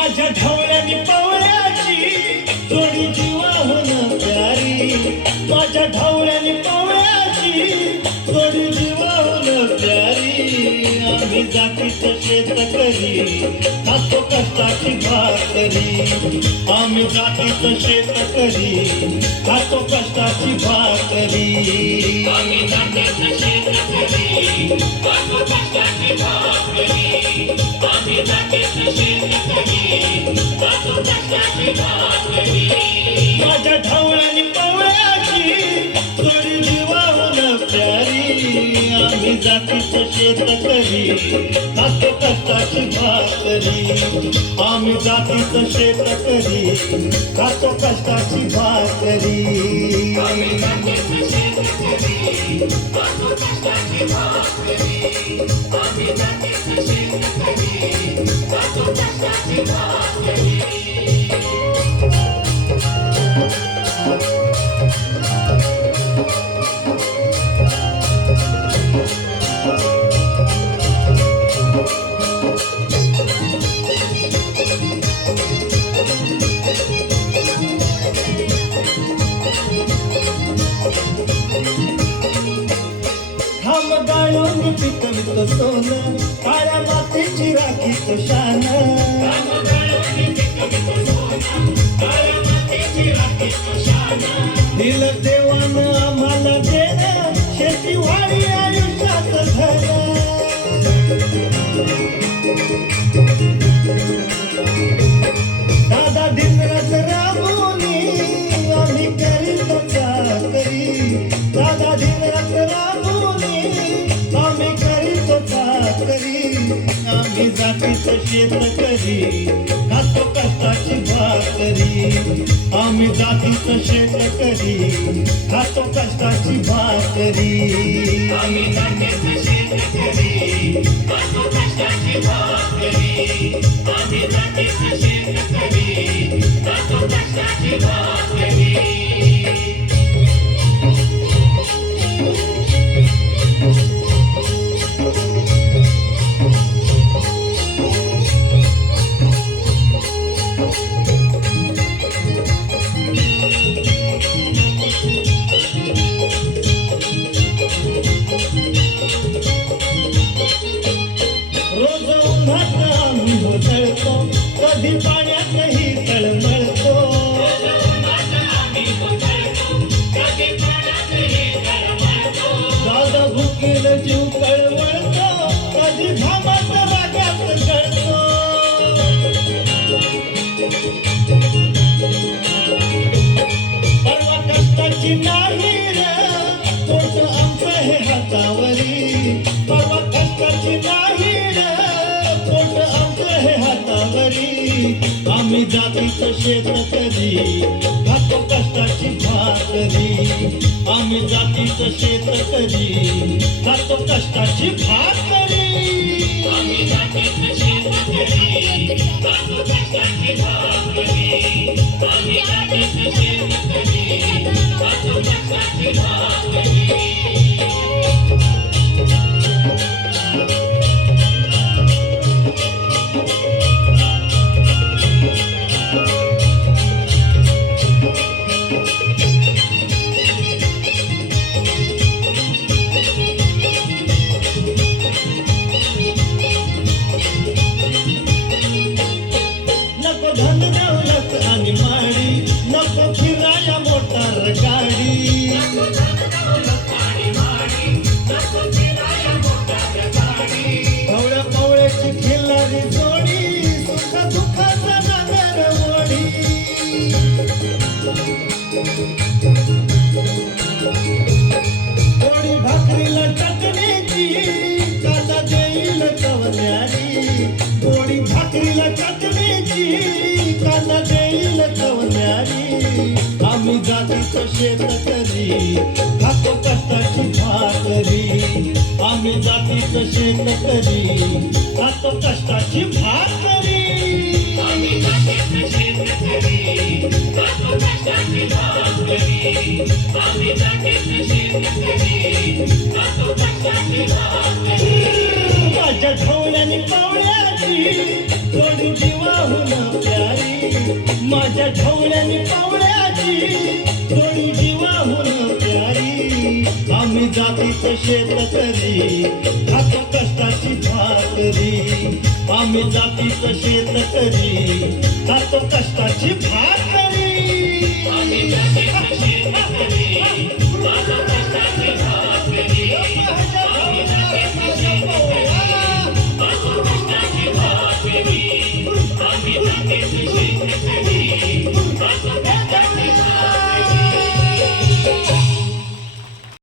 माझ्या ढवळ्यानी पवळ्याची जोडी जीवाहून प्यारी, माझ्या ढवळ्यानी पवळ्याची जोडी जीवाहून प्यारी. आम्ही जातीचं शेतकरी खातो कष्टाची भाकरी, आम्ही जातीचं शेतकरी खातो कष्टाची भाकरी. आम्ही जातीचं शेतकरी खातो कष्टाची भाकरी, आम्ही जातीचं शेतकरी खातो कष्टाची भाकरी. माझ्या ढवळ्यानी पवळ्याची जोडी जीवाहून प्यारी, आम्ही जातीचं शेतकरी खातो कष्टाची भाकरी, आम्ही जातीचं शेतकरी खातो कष्टाची भाकरी. आम्ही जातीचं शेतकरी खातो कष्टाची भाकरी, आम्ही जातीचं शेतकरी खातो कष्टाची भाकरी. घाम गाळून पिकवित सोनं, काळ्या मातीची राखीत शान. दिलं देवानं आम्हाला देणं, शेतीवाडी आयुष्यात धन. दादा दिनरात राबवली आम्ही करीत चाकरी, दादा दिनरात राबवली आम्ही करीत चाकरी. आम्ही जातीचं शेतकरी खातो कष्टाची भाकरी, आम्ही जातीचं शेतकरी खातो कष्टाची भाकरी. आम्ही जातीचं शेतकरी खातो कष्टाची भाकरी, आम्ही जातीचं शेतकरी खातो कष्टाची भाकरी. रोज उन्हात आम्ही होतळतो, कधी पाण्यातही तळमळतो. दादा भुकेल जीव कळवळतो, कधी घामात रागात गळतो. परवा कष्टाची नाही रे पोट आमचं हे हातावरी, परवा कष्टाची नाही रे पोट आमचं हे हातावरी. आम्ही जातीचं शेतकरी खातो कष्टाची भाकरी, आम्ही जातीचं शेतकरी खातो कष्टाची भाकरी. आम्ही जातीचं शेतकरी खातो कष्टाची भाकरी, आम्ही जातीचं शेतकरी खातो कष्टाची भाकरी. नको धन दौलत आणि माडी, नको फिराया मोटार गाडी. ढवळ्या पवळ्याची खिल्लारी जोडी, सुख दुःखाचा नागर वडी. पोळी भाकरीला चटणीची कांदा देईल कवल्यारी, पोळी भाकरीला चटणीची कांदा देईल कवल्यारी. आम्ही जातीचं शेतकरी खातो कष्टाची भाकरी, आम्ही जातीचं शेतकरी खातो कष्टाची भाकरी. आम्ही जातीचं शेतकरी खातो कष्टाची भाकरी, आम्ही जातीचं शेतकरी खातो कष्टाची भाकरी. माझ्या ढवळ्यानी पवळ्याची जोडू जीवाहून प्यारी माझ्या ढवळ्यानी पावळ्याची जोडू जीवाहून प्यारी आम्ही जातीच शेतकरी खातो कष्टाची भाकरी आम्ही जातीच शेतकरी खातो कष्टाची भाकरी आम्ही जातीचे शेतकरी खातो कष्टाची भाकरी आम्ही जातीचे शेतकरी खातो कष्टाची भाकरी आम्ही जातीचे शेतकरी